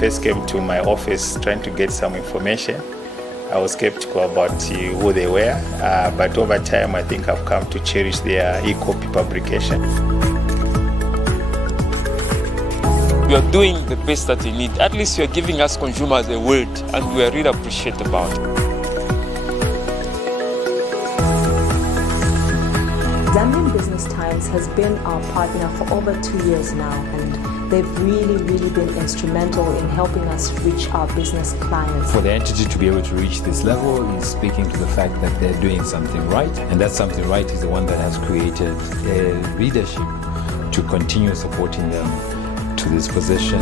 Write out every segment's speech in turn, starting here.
first came to my office trying to get some information, I was skeptical about who they were, but over time I think I've come to cherish their e-copy publication. You are doing the best that you need. At least you are giving us consumers a word, and we are really appreciative about it. Zambian Business Times has been our partner for over 2 years now, and they've really been instrumental in helping us reach our business clients. For the entity to be able to reach this level is speaking to the fact that they're doing something right, and that something right is the one that has created a leadership to continue supporting them to this position.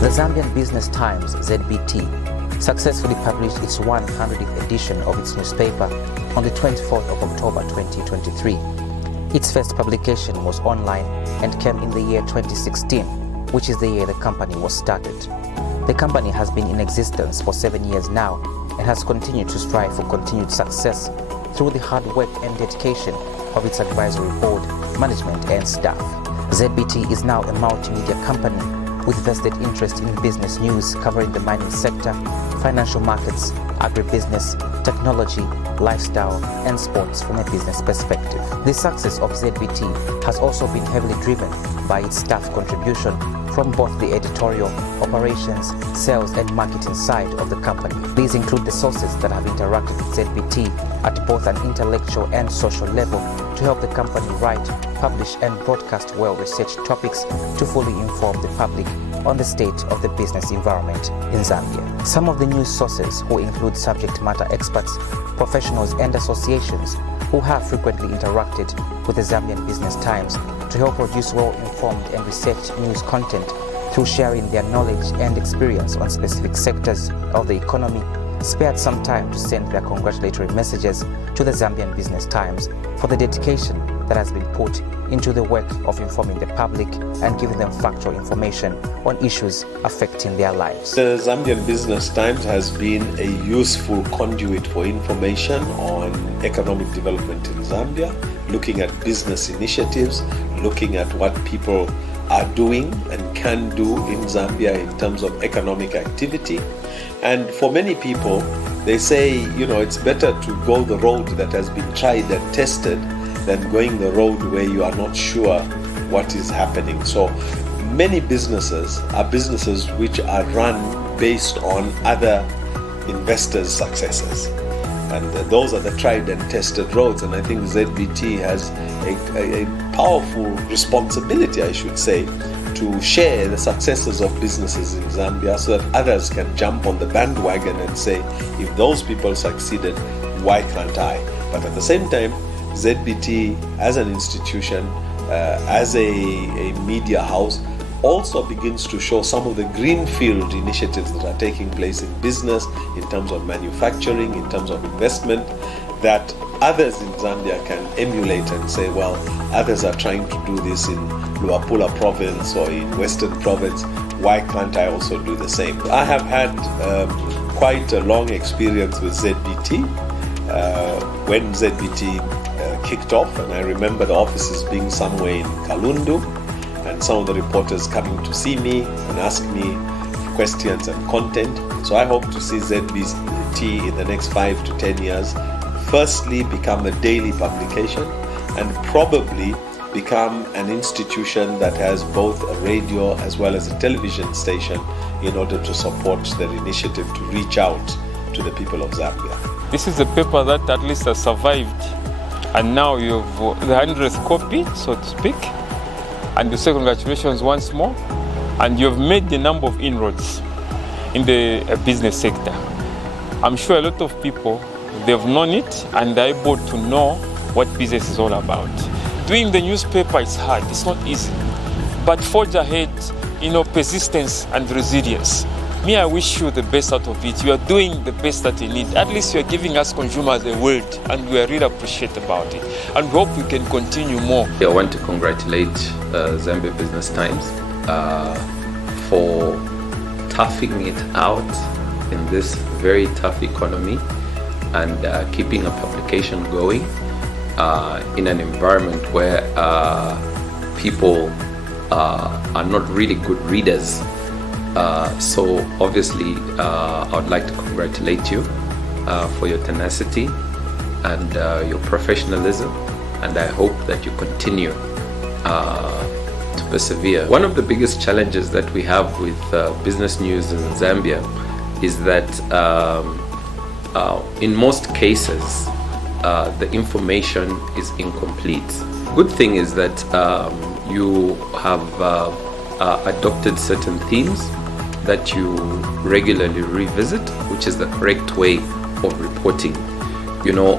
The Zambian Business Times, ZBT, successfully published its 100th edition of its newspaper on the 24th of October 2023. Its first publication was online and came in the year 2016, which is the year the company was started. The company has been in existence for 7 years now and has continued to strive for continued success through the hard work and dedication of its advisory board, management and staff. ZBT is now a multimedia company with vested interest in business news covering the mining sector, financial markets, agribusiness, technology, lifestyle and sports from a business perspective. The success of ZBT has also been heavily driven by its staff contribution from both the editorial, operations, sales and marketing side of the company. These include the sources that have interacted with ZBT at both an intellectual and social level to help the company write, publish and broadcast well-researched topics to fully inform the public on the state of the business environment in Zambia. Some of the news sources who include subject matter experts, professionals and associations who have frequently interacted with the Zambian Business Times to help produce well-informed and researched news content through sharing their knowledge and experience on specific sectors of the economy, spared some time to send their congratulatory messages to the Zambian Business Times for the dedication that has been put into the work of informing the public and giving them factual information on issues affecting their lives. The Zambian Business Times has been a useful conduit for information on economic development in Zambia, looking at business initiatives, looking at what people are doing and can do in Zambia in terms of economic activity. And for many people, they say, it's better to go the road that has been tried and tested than going the road where you are not sure what is happening. So many businesses are businesses which are run based on other investors' successes. And those are the tried and tested roads. And I think ZBT has a powerful responsibility, I should say, to share the successes of businesses in Zambia so that others can jump on the bandwagon and say, if those people succeeded, why can't I? But at the same time, ZBT as an institution, as a media house, also begins to show some of the greenfield initiatives that are taking place in business, in terms of manufacturing, in terms of investment, that others in Zambia can emulate and say, well, others are trying to do this in Luapula province or in Western province, why can't I also do the same? I have had quite a long experience with ZBT. When ZBT kicked off, and I remember the offices being somewhere in Kalundu, and some of the reporters coming to see me and ask me questions and content. So I hope to see ZBT in the next 5 to 10 years firstly become a daily publication and probably become an institution that has both a radio as well as a television station in order to support their initiative to reach out to the people of Zambia. This is a paper that at least has survived, and now you have the 100th copy, so to speak, and you say congratulations once more, and you have made the number of inroads in the business sector. I'm sure a lot of people, they've known it and they're able to know what business is all about. Doing the newspaper is hard, it's not easy, but forge ahead, persistence and resilience. Me, I wish you the best out of it. You are doing the best that you need. At least you are giving us consumers a word, and we are really appreciative about it. And we hope we can continue more. I want to congratulate Zambia Business Times for toughing it out in this very tough economy and keeping a publication going in an environment where people are not really good readers. So obviously, I would like to congratulate you for your tenacity and your professionalism, and I hope that you continue to persevere. One of the biggest challenges that we have with business news in Zambia is that in most cases the information is incomplete. Good thing is that you have adopted certain themes that you regularly revisit, which is the correct way of reporting. You know,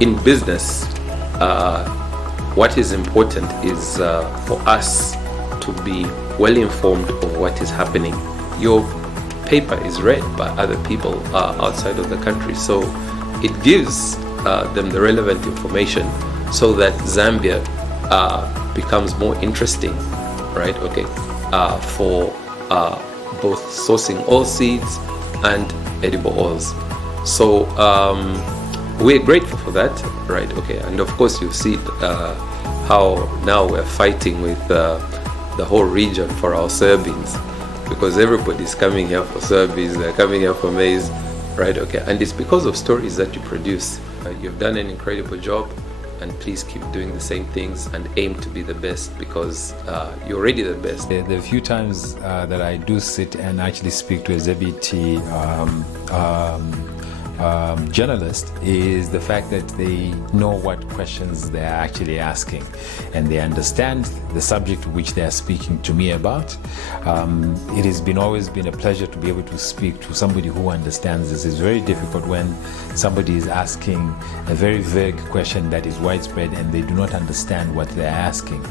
in business, what is important is for us to be well informed of what is happening. Your paper is read by other people outside of the country, so it gives them the relevant information so that Zambia becomes more interesting, right? Okay, for both sourcing oil seeds and edible oils. So we're grateful for that, right? Okay, and of course you see how now we're fighting with the whole region for our soybeans, because everybody's coming here for soybeans, they're coming here for maize, right? Okay, and it's because of stories that you produce. You've done an incredible job, and please keep doing the same things and aim to be the best, because you're already the best. The few times that I do sit and actually speak to a ZBT journalist is the fact that they know what questions they're actually asking, and they understand the subject which they're speaking to me about. It has always been a pleasure to be able to speak to somebody who understands this. It's very difficult when somebody is asking a very vague question that is widespread and they do not understand what they're asking.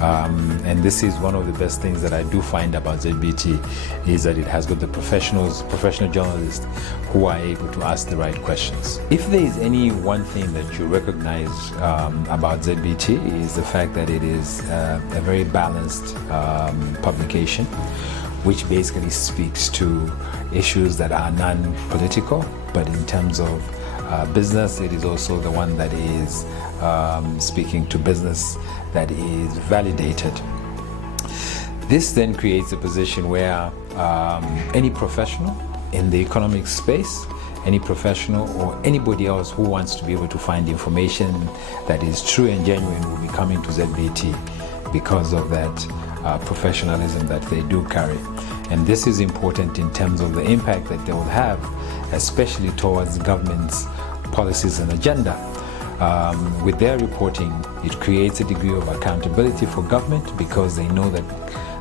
And this is one of the best things that I do find about ZBT, is that it has got the professional journalists who are able to ask the right questions. If there is any one thing that you recognize about ZBT, is the fact that it is a very balanced publication, which basically speaks to issues that are non-political, but in terms of business, it is also the one that is speaking to business that is validated. This then creates a position where any professional in the economic space, any professional or anybody else who wants to be able to find information that is true and genuine will be coming to ZBT because of that professionalism that they do carry. And this is important in terms of the impact that they will have, especially towards government's policies and agenda. With their reporting, it creates a degree of accountability for government, because they know that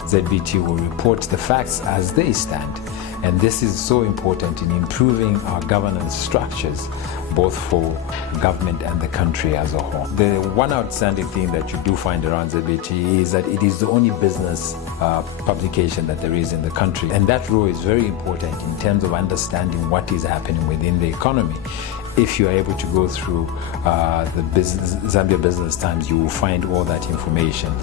ZBT will report the facts as they stand. And this is so important in improving our governance structures, both for government and the country as a whole. The one outstanding thing that you do find around ZBT is that it is the only business publication that there is in the country. And that role is very important in terms of understanding what is happening within the economy. If you are able to go through the Zambia Business Times, you will find all that information.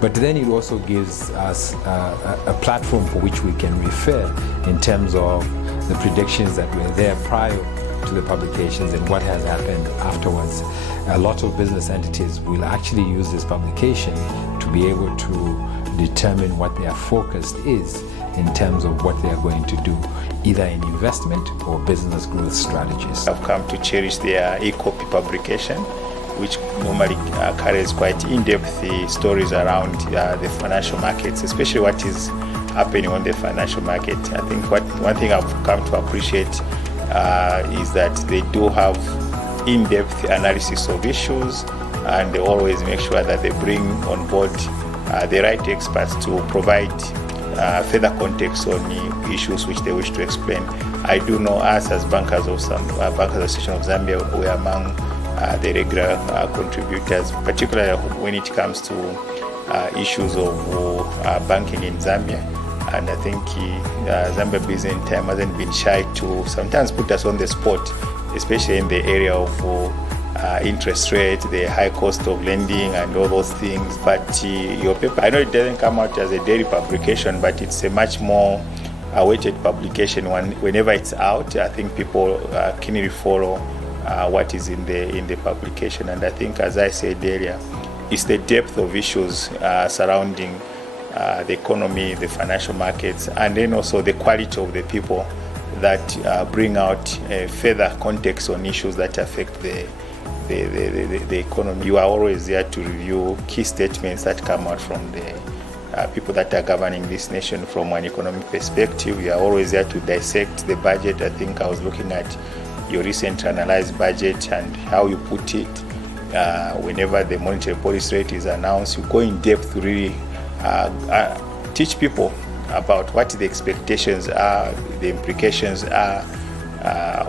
But then it also gives us a platform for which we can refer in terms of the predictions that were there prior to the publications and what has happened afterwards. A lot of business entities will actually use this publication to be able to determine what their focus is in terms of what they are going to do, either in investment or business growth strategies. I've come to cherish their e-copy publication, which normally carries quite in-depth stories around the financial markets, especially what is happening on the financial market. I think one thing I've come to appreciate is that they do have in-depth analysis of issues, and they always make sure that they bring on board the right experts to provide further context on the issues which they wish to explain. I do know us as bankers of Bankers Association of Zambia, we are among the regular contributors, particularly when it comes to issues of banking in Zambia. And I think Zambia Business Time hasn't been shy to sometimes put us on the spot, especially in the area of interest rate, the high cost of lending and all those things. But your paper, I know it doesn't come out as a daily publication, but it's a much more awaited publication. Whenever it's out, I think people keenly follow what is in the publication. And I think, as I said earlier, it's the depth of issues surrounding the economy, the financial markets, and then also the quality of the people that bring out further context on issues that affect the economy. You are always there to review key statements that come out from the people that are governing this nation from an economic perspective. You are always there to dissect the budget. I think I was looking at your recent analyzed budget and how you put it. Whenever the monetary policy rate is announced, you go in depth to really teach people about what the expectations are, the implications are,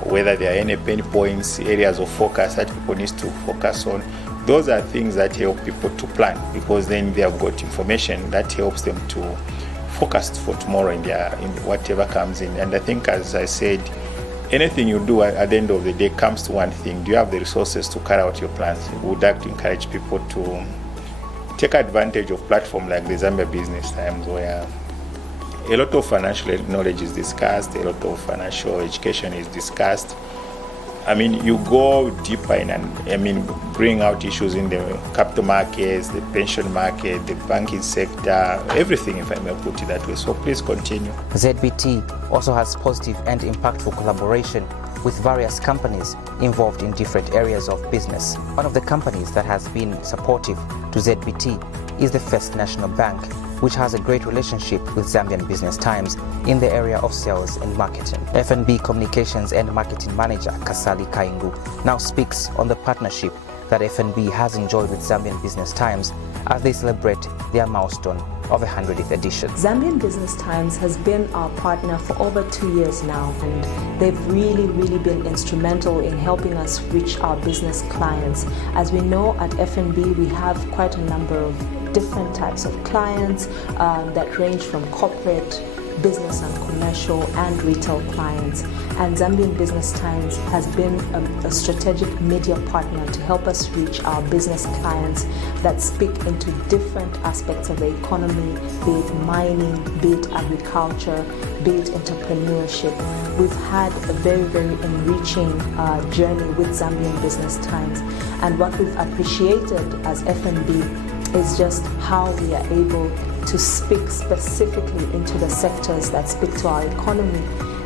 whether there are any pain points, areas of focus that people need to focus on. Those are things that help people to plan, because then they have got information that helps them to focus for tomorrow in whatever comes in. And I think, as I said, anything you do at the end of the day comes to one thing: do you have the resources to carry out your plans? We would like to encourage people to take advantage of platforms like the Zambia Business Times, where a lot of financial knowledge is discussed, a lot of financial education is discussed. I mean, you go deeper in and bring out issues in the capital markets, the pension market, the banking sector, everything, if I may put it that way. So please continue. ZBT also has positive and impactful collaboration with various companies involved in different areas of business. One of the companies that has been supportive to ZBT is the First National Bank, which has a great relationship with Zambian Business Times in the area of sales and marketing. FNB Communications and Marketing Manager Kasali Kaingu now speaks on the partnership that FNB has enjoyed with Zambian Business Times as they celebrate their milestone of 100th edition. Zambian Business Times has been our partner for over 2 years now, and they've really been instrumental in helping us reach our business clients. As we know, at FNB we have quite a number of different types of clients that range from corporate, business and commercial and retail clients, and Zambian Business Times has been a strategic media partner to help us reach our business clients that speak into different aspects of the economy, be it mining, be it agriculture, be it entrepreneurship. We've had a very enriching journey with Zambian Business Times, and what we've appreciated as FNB is just how we are able to speak specifically into the sectors that speak to our economy,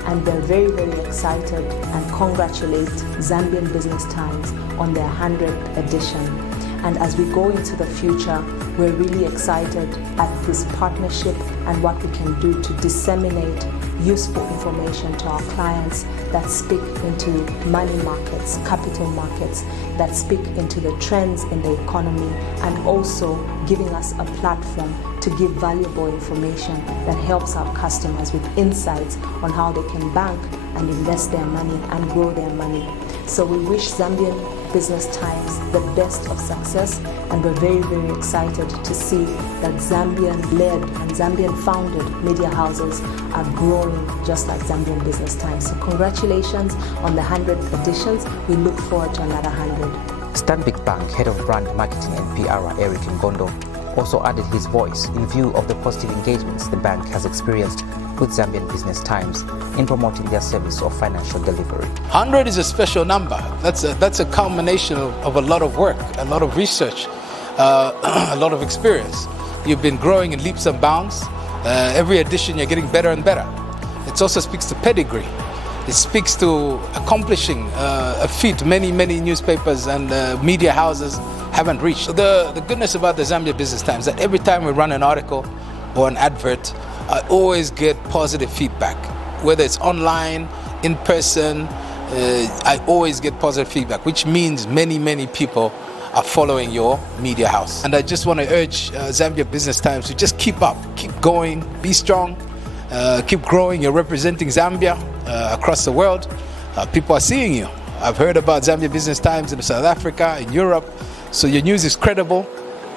and we're very excited and congratulate Zambian Business Times on their 100th edition. And as we go into the future, we're really excited at this partnership and what we can do to disseminate useful information to our clients that speak into money markets, capital markets, that speak into the trends in the economy, and also giving us a platform to give valuable information that helps our customers with insights on how they can bank and invest their money and grow their money. So we wish Zambian Business Times the best of success, and we're very excited to see that Zambian-led and Zambian-founded media houses are growing just like Zambian Business Times. So congratulations on the 100th editions. We look forward to another 100. Stanbic Bank Head of Brand Marketing and PR Eric Ngondo also added his voice in view of the positive engagements the bank has experienced with Zambian Business Times in promoting their service of financial delivery. 100 is a special number. That's a culmination of a lot of work, a lot of research, a lot of experience. You've been growing in leaps and bounds. Every edition you're getting better and better. It also speaks to pedigree. It speaks to accomplishing a feat many newspapers and media houses haven't reached. So the goodness about the Zambia Business Times is that every time we run an article or an advert, I always get positive feedback. Whether it's online, in person, I always get positive feedback, which means many people are following your media house. And I just want to urge Zambia Business Times to just keep up, keep going, be strong, keep growing. You're representing Zambia across the world. People are seeing you. I've heard about Zambia Business Times in South Africa, in Europe. So your news is credible.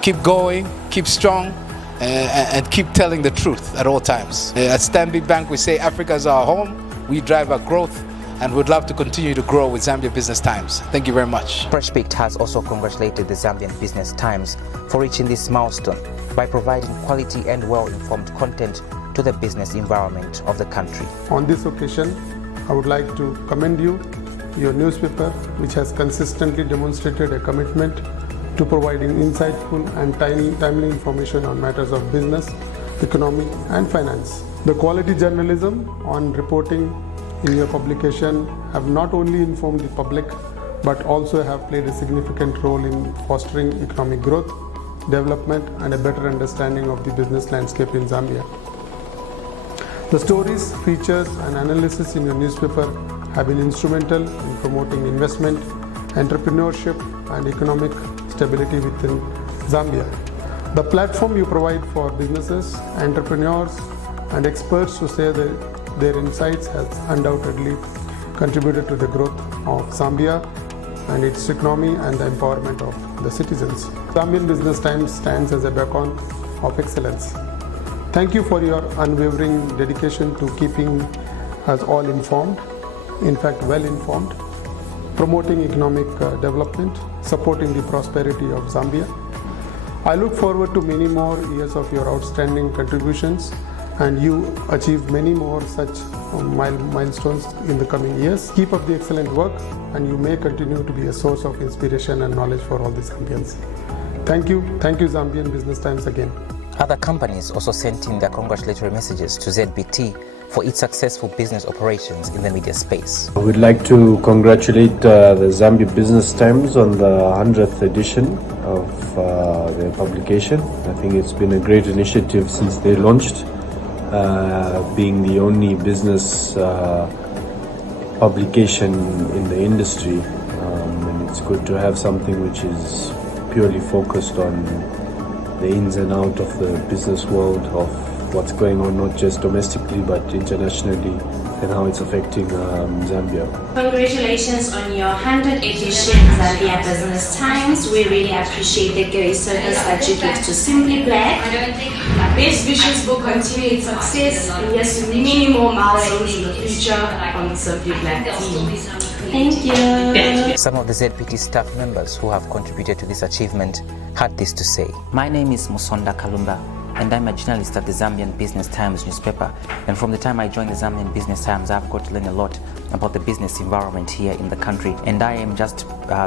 Keep going, keep strong, and keep telling the truth at all times. At Stanbic Bank, we say Africa is our home. We drive our growth, and we'd love to continue to grow with Zambia Business Times. Thank you very much. Fresh Baked has also congratulated the Zambian Business Times for reaching this milestone by providing quality and well-informed content to the business environment of the country. On this occasion, I would like to commend you, your newspaper, which has consistently demonstrated a commitment to providing insightful and timely information on matters of business, economy and finance. The quality journalism on reporting in your publication have not only informed the public but also have played a significant role in fostering economic growth, development and a better understanding of the business landscape in Zambia. The stories, features and analysis in your newspaper have been instrumental in promoting investment, entrepreneurship and economic stability within Zambia. The platform you provide for businesses, entrepreneurs and experts to share their insights has undoubtedly contributed to the growth of Zambia and its economy and the empowerment of the citizens. Zambian Business Times stands as a beacon of excellence. Thank you for your unwavering dedication to keeping us all informed, in fact well informed, promoting economic development, supporting the prosperity of Zambia. I look forward to many more years of your outstanding contributions and you achieve many more such milestones in the coming years. Keep up the excellent work and you may continue to be a source of inspiration and knowledge for all the Zambians. Thank you Zambian Business Times again. Other companies also sent in their congratulatory messages to ZBT for its successful business operations in the media space. We'd like to congratulate the Zambia Business Times on the 100th edition of their publication. I think it's been a great initiative since they launched, being the only business publication in the industry. And it's good to have something which is purely focused on the ins and outs of the business world, of what's going on not just domestically but internationally and how it's affecting Zambia. Congratulations on your 100th edition Zambia Business Times. We really appreciate the great service that you give to Simply Black. Best wishes for continued success and yes, many more milestones in the future on the Simply Black team. Thank you. Some of the ZBT staff members who have contributed to this achievement had this to say. My name is Musonda Kalumba and I'm a journalist at the Zambian Business Times newspaper. And from the time I joined the Zambian Business Times, I've got to learn a lot about the business environment here in the country. And I am just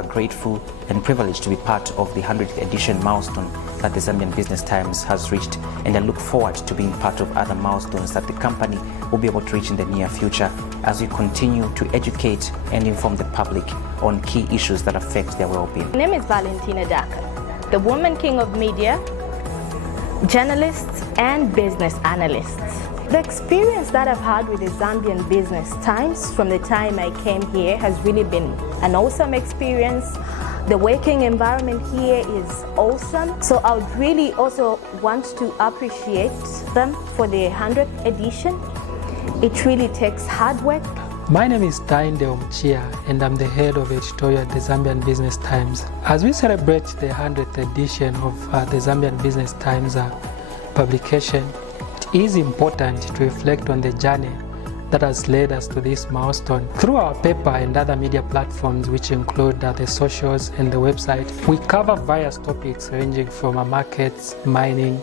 grateful and privileged to be part of the 100th edition milestone that the Zambian Business Times has reached. And I look forward to being part of other milestones that the company will be able to reach in the near future as we continue to educate and inform the public on key issues that affect their well-being. My name is Valentina Daka, the woman king of media, journalists and business analysts. The experience that I've had with the Zambian Business Times from the time I came here has really been an awesome experience. The working environment here is awesome. So I would really also want to appreciate them for the 100th edition. It really takes hard work. My name is Tainde Omchia and I'm the head of editorial at the Zambian Business Times. As we celebrate the 100th edition of the Zambian Business Times publication, it is important to reflect on the journey that has led us to this milestone. Through our paper and other media platforms, which include the socials and the website, we cover various topics ranging from markets, mining,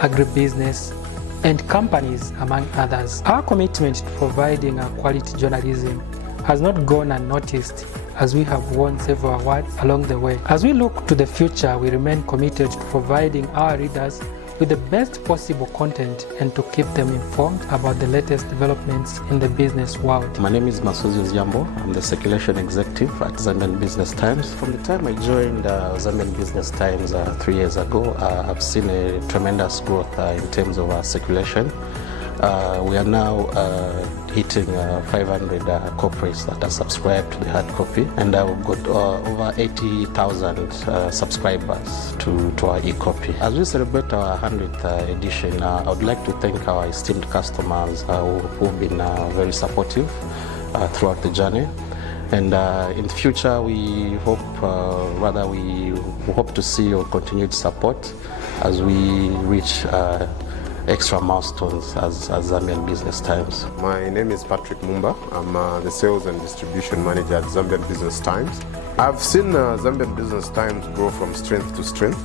agribusiness, and companies, among others. Our commitment to providing quality journalism has not gone unnoticed, as we have won several awards along the way. As we look to the future, we remain committed to providing our readers with the best possible content and to keep them informed about the latest developments in the business world. My name is Masuzi Ziambo. I'm the circulation executive at Zambian Business Times. From the time I joined Zambian Business Times 3 years ago, I've seen a tremendous growth in terms of our circulation. We are now hitting 500 corporates that are subscribed to the hard copy, and we've got over 80,000 subscribers to our e-copy. As we celebrate our 100th edition, I would like to thank our esteemed customers who've been very supportive throughout the journey. And in the future, we hope, we hope to see your continued support as we reach extra milestones as Zambian Business Times. My name is Patrick Mumba. I'm the Sales and Distribution Manager at Zambian Business Times. I've seen Zambian Business Times grow from strength to strength.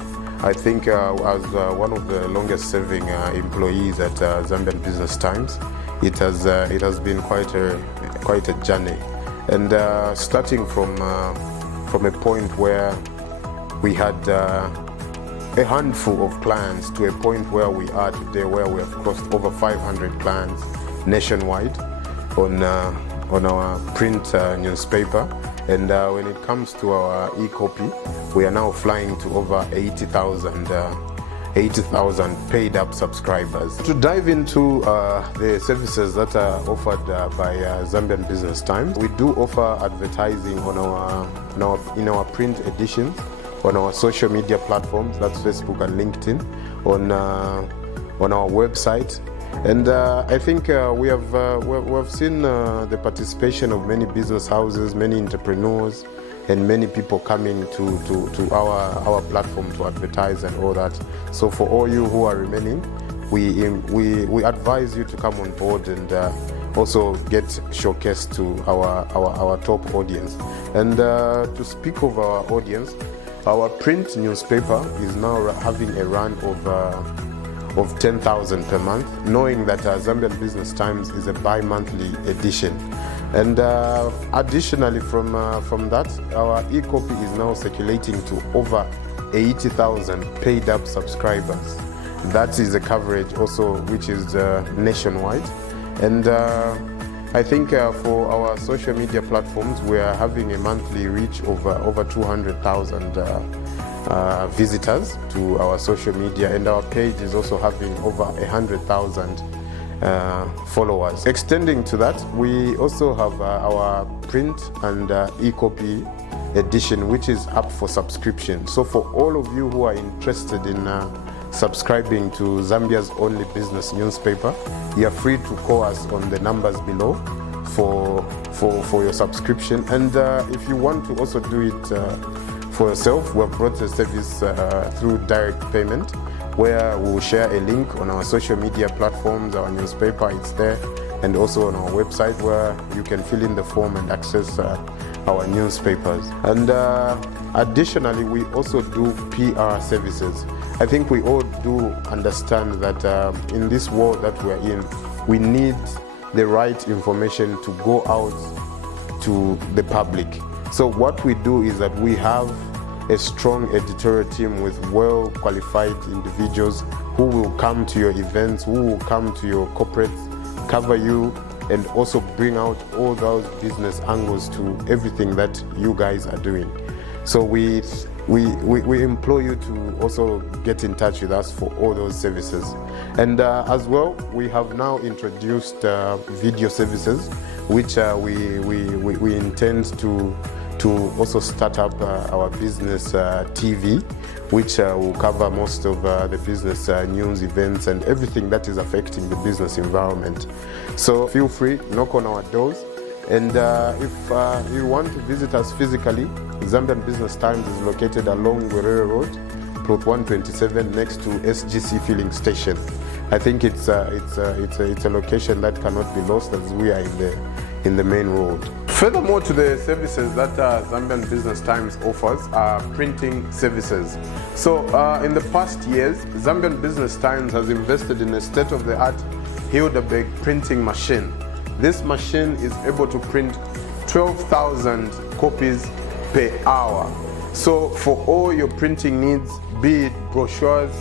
I think as one of the longest serving employees at Zambian Business Times, it has been quite a journey. And starting from a point where we had a handful of clients to a point where we are today, where we have crossed over 500 clients nationwide on our print newspaper. And when it comes to our e-copy, we are now flying to over 80,000 paid up subscribers. To dive into the services that are offered by Zambian Business Times, we do offer advertising in our print editions, on our social media platforms, that's Facebook and LinkedIn, on our website. And I think we've seen the participation of many business houses, many entrepreneurs, and many people coming to our platform to advertise and all that. So for all you who are remaining, we advise you to come on board and also get showcased to our top audience. And to speak of our audience, our print newspaper is now having a run of 10,000 per month, knowing that Zambian Business Times is a bi-monthly edition. And additionally from that, our e-copy is now circulating to over 80,000 paid up subscribers. That is a coverage also which is nationwide. And I think for our social media platforms, we are having a monthly reach of over 200,000 visitors to our social media, and our page is also having over 100,000 followers. Extending to that, we also have our print and e-copy edition, which is up for subscription. So for all of you who are interested in subscribing to Zambia's only business newspaper, you are free to call us on the numbers below for your subscription. And if you want to also do it for yourself, we have brought a service through direct payment, where we'll share a link on our social media platforms, our newspaper, it's there, and also on our website, where you can fill in the form and access our newspapers. And additionally, we also do PR services. I think we all do understand that in this world that we're in, we need the right information to go out to the public. So what we do is that we have a strong editorial team with well-qualified individuals who will come to your events, who will come to your corporates, cover you, and also bring out all those business angles to everything that you guys are doing. So we implore you to also get in touch with us for all those services. And as well, we have now introduced video services, which we intend to also start up our business TV, which will cover most of the business news, events, and everything that is affecting the business environment. So feel free, knock on our doors. And if you want to visit us physically, Zambian Business Times is located along Guerrero Road, plot 127, next to SGC filling station. I think it's a location that cannot be lost, as we are in the main road. Furthermore to the services that Zambian Business Times offers are printing services. So in the past years, Zambian Business Times has invested in a state-of-the-art Hildeberg printing machine. This machine is able to print 12,000 copies per hour. So for all your printing needs, be it brochures,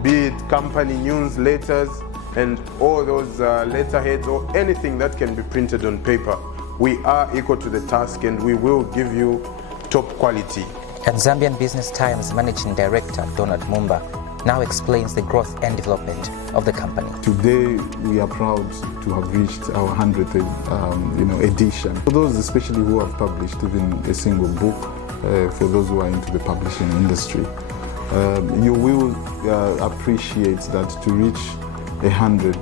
be it company newsletters, and all those letterheads or anything that can be printed on paper, we are equal to the task, and we will give you top quality. At Zambian Business Times, Managing Director Donald Mumba now explains the growth and development of the company. Today, we are proud to have reached our 100th edition. For those especially who have published even a single book, for those who are into the publishing industry, you will appreciate that to reach 100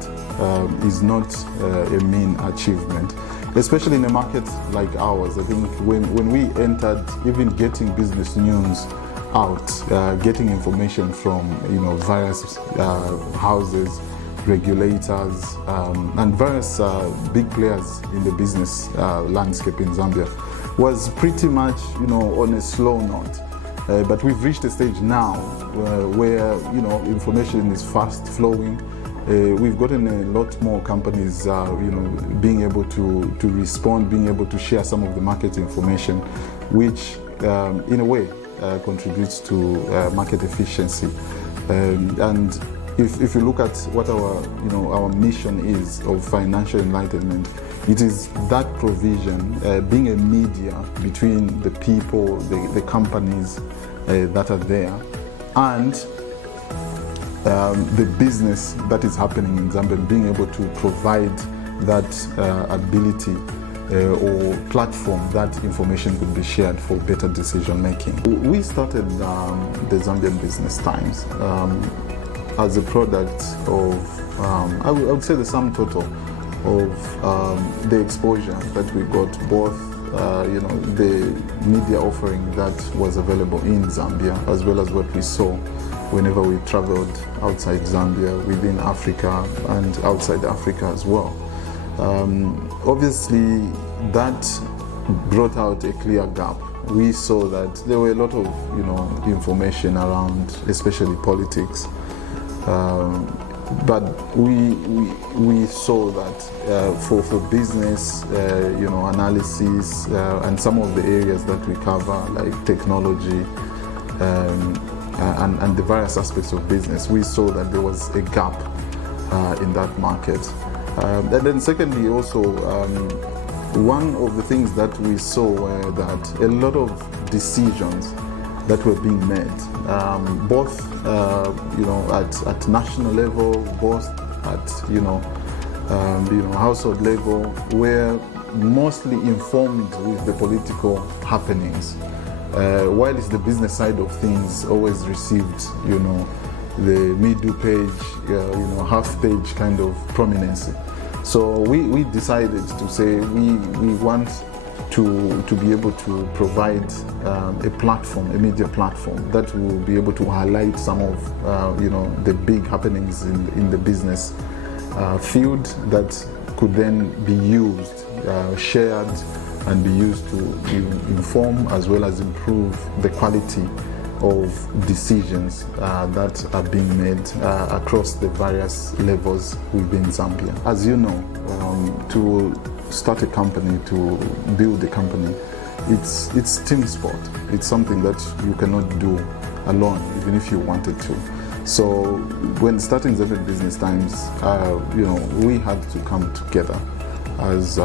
is not a mean achievement, especially in a market like ours. I think when we entered, even getting business news out, getting information from various houses, regulators, and various big players in the business landscape in Zambia was pretty much on a slow note. But we've reached a stage now where information is fast flowing. We've gotten a lot more companies being able to respond, being able to share some of the market information, which in a way contributes to market efficiency. And if you look at what our mission is of financial enlightenment, it is that provision, being a media between the people, the companies that are there, and the business that is happening in Zambia, being able to provide that ability or platform that information could be shared for better decision making. We started the Zambian Business Times as a product of, I would say, the sum total of the exposure that we got, both the media offering that was available in Zambia, as well as what we saw whenever we traveled outside Zambia, within Africa and outside Africa as well. Obviously, that brought out a clear gap. We saw that there were a lot of information around, especially politics, but we saw that for business, analysis, and some of the areas that we cover, like technology and the various aspects of business, we saw that there was a gap in that market. And then secondly, also, one of the things that we saw were that a lot of decisions that were being made, both at national level, both at household level, were mostly informed with the political happenings, while it's the business side of things always received the middle page, half page kind of prominence. So we decided to say we want to be able to provide a platform, a media platform that will be able to highlight some of the big happenings in the business field that could then be used, shared, and be used to inform as well as improve the quality of decisions that are being made across the various levels within Zambia. As you know, to start a company, to build a company, it's team sport. It's something that you cannot do alone, even if you wanted to. So when starting ZBT Business Times, we had to come together as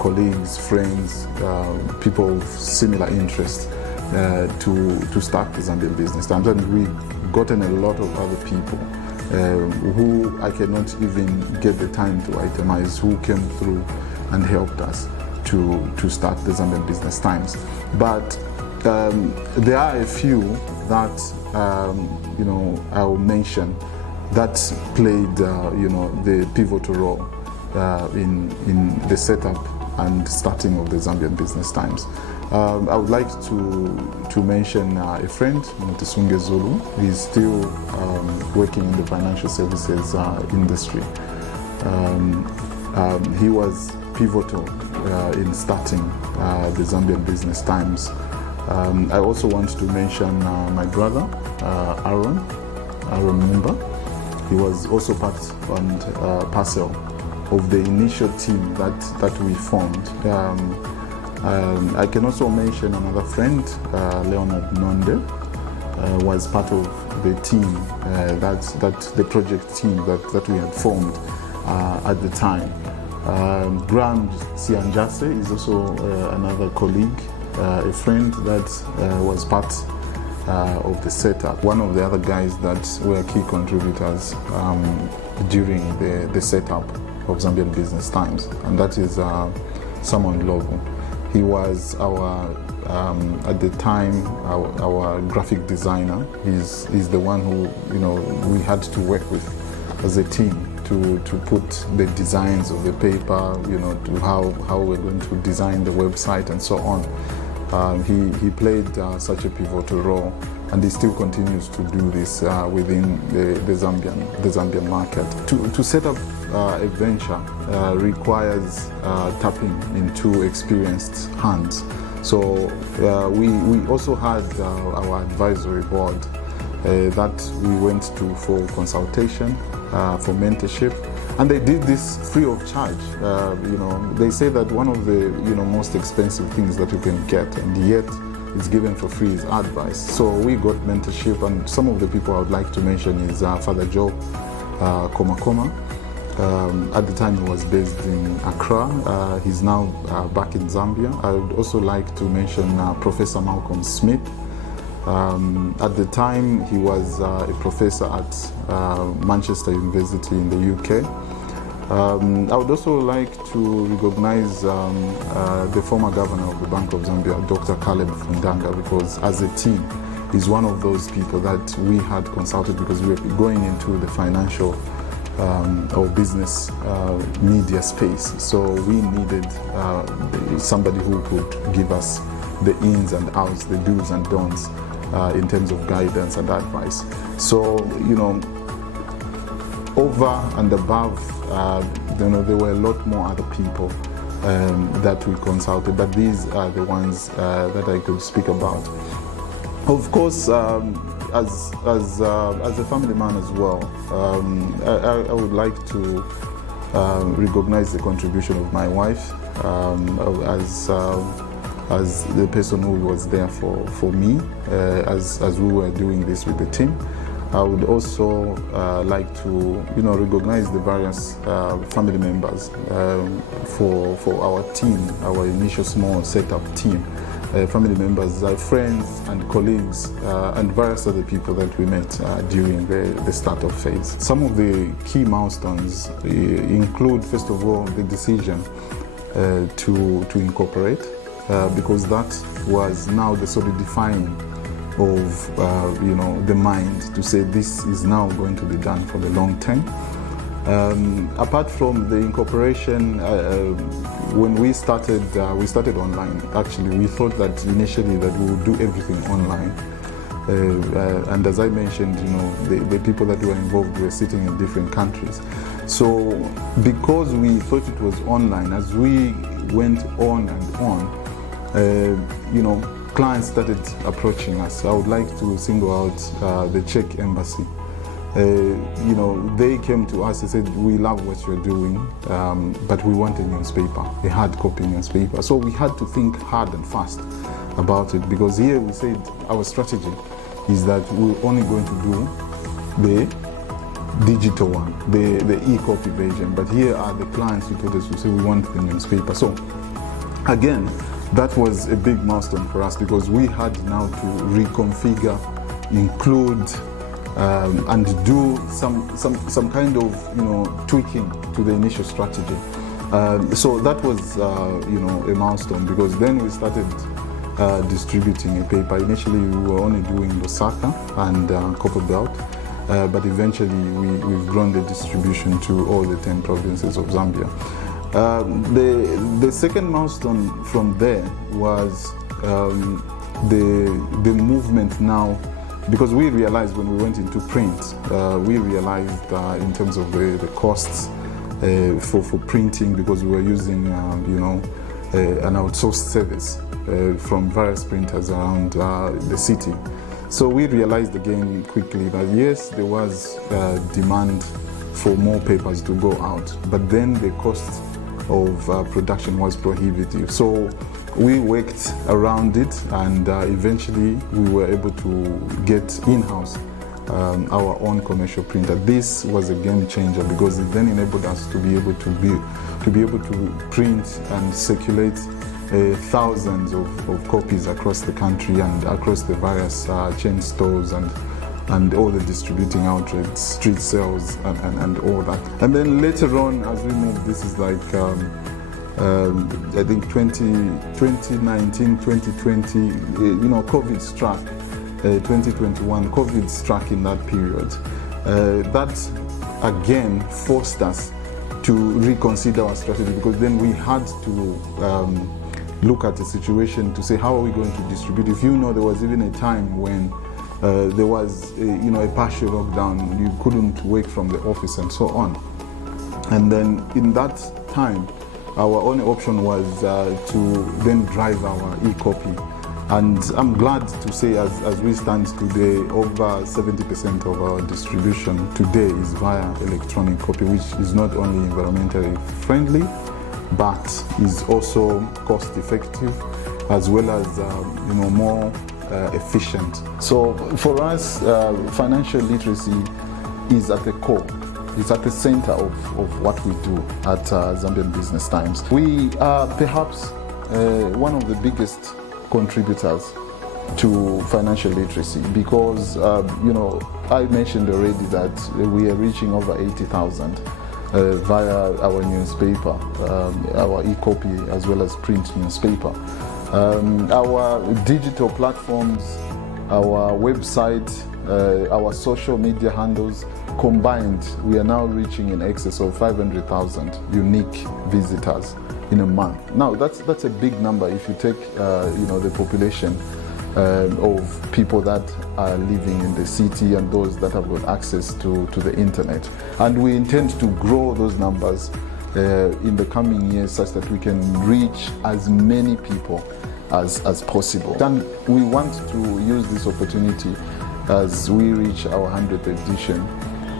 colleagues, friends, people of similar interests, to start the Zambian Business Times. And we've gotten a lot of other people who I cannot even get the time to itemize, who came through and helped us to start the Zambian Business Times. But there are a few that I'll mention that played the pivotal role in the setup and starting of the Zambian Business Times. I would like to mention a friend, Mutisunge Zulu. He's still working in the financial services industry. He was pivotal in starting the Zambian Business Times. I also want to mention my brother, Aaron Mumba. He was also part and parcel of the initial team that we formed. I can also mention another friend, Leonard Nonde, was part of the team, the project team that we had formed at the time. Graham Sianjase is also another colleague, a friend that was part of the setup. One of the other guys that were key contributors during the setup of Zambian Business Times, and that is Simon Lovo. He was at the time, our graphic designer. He's the one who we had to work with as a team to put the designs of the paper, to how we're going to design the website and so on. He played such a pivotal role, and he still continues to do this within the Zambian market. To set up a venture requires tapping into experienced hands. So we also had our advisory board that we went to for consultation, for mentorship, and they did this free of charge. They say that one of the most expensive things that you can get, and yet is given for free is advice. So we got mentorship, and some of the people I would like to mention is Father Joe Komakoma. At the time he was based in Accra. He's now back in Zambia. I would also like to mention Professor Malcolm Smith. At the time he was a professor at Manchester University in the UK. I would also like to recognize the former governor of the Bank of Zambia, Dr. Caleb Fundanga, because as a team, he's one of those people that we had consulted because we were going into the financial or business media space. So we needed somebody who could give us the ins and outs, the do's and don'ts in terms of guidance and advice. So, you know, over and above, there were a lot more other people that we consulted, but these are the ones that I could speak about. Of course, as a family man as well, I would like to recognize the contribution of my wife as the person who was there for me as we were doing this with the team. I would also like to, recognize the various family members for our team, our initial small setup team. Family members, friends and colleagues, and various other people that we met during the startup phase. Some of the key milestones include, first of all, the decision to incorporate, because that was now the solidifying of the mind to say this is now going to be done for the long term. Apart from the incorporation, when we started online. Actually, we thought that initially that we would do everything online. And as I mentioned, the people that were involved were sitting in different countries. So because we thought it was online, as we went on and on, clients started approaching us. I would like to single out the Czech embassy. They came to us and said, we love what you're doing, but we want a newspaper, a hard copy newspaper. So we had to think hard and fast about it, because here we said our strategy is that we're only going to do the digital one, the e-copy version. But here are the clients who told us, we say we want the newspaper. So again, that was a big milestone for us, because we had now to reconfigure, include, and do some kind of tweaking to the initial strategy. So that was a milestone, because then we started distributing a paper. Initially we were only doing Lusaka and Copperbelt, but eventually we've grown the distribution to all the 10 provinces of Zambia. The second milestone from there was the movement now, because we realized when we went into print, we realized in terms of the costs for printing, because we were using an outsourced service from various printers around the city. So we realized again quickly that yes, there was demand for more papers to go out, but then the cost of production was prohibitive. So we worked around it, and eventually we were able to get in-house our own commercial printer. This was a game changer, because it then enabled us to be able to print and circulate thousands of copies across the country and across the various chain stores and all the distributing outlets, street sales, and all that. And then later on, as we moved, this is like I think 2019, 2020, COVID struck. 2021, COVID struck in that period. That again forced us to reconsider our strategy, because then we had to look at the situation to say, how are we going to distribute? If there was even a time when there was a partial lockdown, you couldn't work from the office and so on. And then in that time, our only option was to then drive our e-copy. And I'm glad to say, as we stand today, over 70% of our distribution today is via electronic copy, which is not only environmentally friendly, but is also cost effective as well as more efficient. So for us, financial literacy is at the core. It's at the center of what we do at Zambian Business Times. We are perhaps one of the biggest contributors to financial literacy because, I mentioned already that we are reaching over 80,000 via our newspaper, our e-copy as well as print newspaper. Our digital platforms, our website, our social media handles, combined, we are now reaching in excess of 500,000 unique visitors in a month. Now, that's a big number if you take, the population of people that are living in the city and those that have got access to the internet. And we intend to grow those numbers in the coming years such that we can reach as many people as possible. And we want to use this opportunity as we reach our 100th edition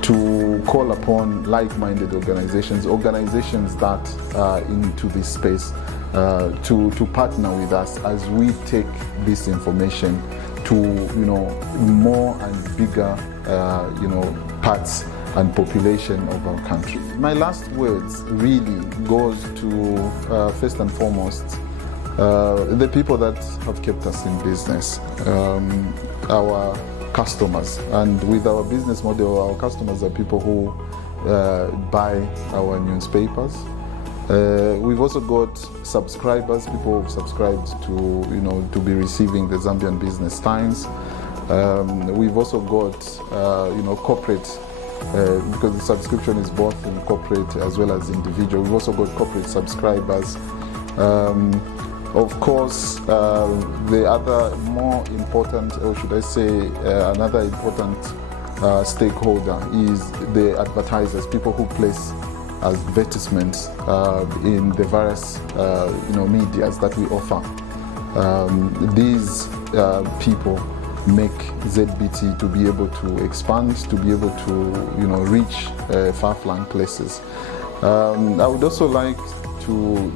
to call upon like-minded organizations that are into this space to partner with us as we take this information to more and bigger parts and population of our country. My last words really goes to first and foremost the people that have kept us in business, our customers. And with our business model, our customers are people who buy our newspapers. We've also got subscribers, people who've subscribed to be receiving the Zambian Business Times. We've also got corporate, because the subscription is both in corporate as well as individual. We've also got corporate subscribers. Of course, the other more important, or should I say, another important stakeholder is the advertisers, people who place advertisements in the various medias that we offer. These people make ZBT to be able to expand, to be able to reach far-flung places. I would also like to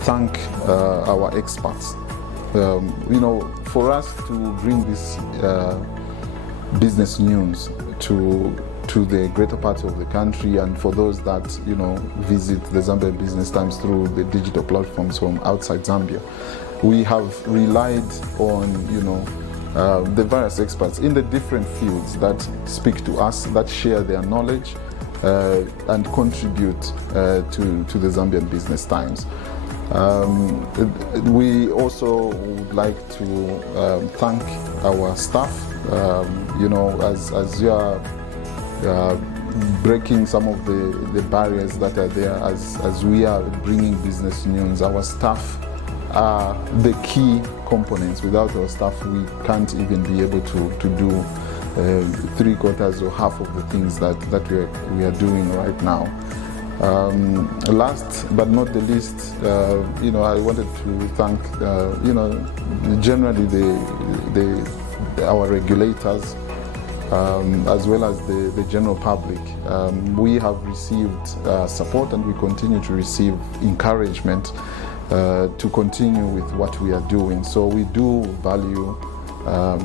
thank our experts. For us to bring this business news to the greater part of the country, and for those that visit the Zambian Business Times through the digital platforms from outside Zambia, we have relied on the various experts in the different fields that speak to us, that share their knowledge and contribute to the Zambian Business Times. We also would like to thank our staff. As you are breaking some of the barriers that are there as we are bringing business news, our staff are the key components. Without our staff, we can't even be able to do 3/4 or half of the things that we are doing right now. Last but not the least, I wanted to thank, generally our regulators, as well as the general public. We have received support, and we continue to receive encouragement to continue with what we are doing. So we do value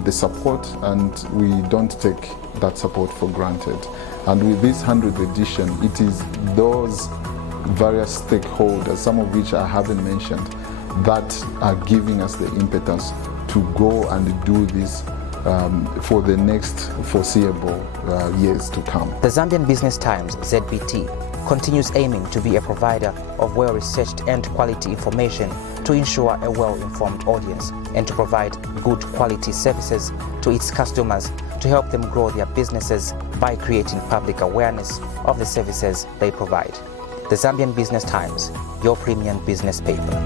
the support, and we don't take that support for granted. And with this 100th edition, it is those various stakeholders, some of which I haven't mentioned, that are giving us the impetus to go and do this for the next foreseeable years to come. The Zambian Business Times, ZBT, continues aiming to be a provider of well-researched and quality information to ensure a well-informed audience, and to provide good quality services to its customers to help them grow their businesses by creating public awareness of the services they provide. The Zambian Business Times, your premium business paper.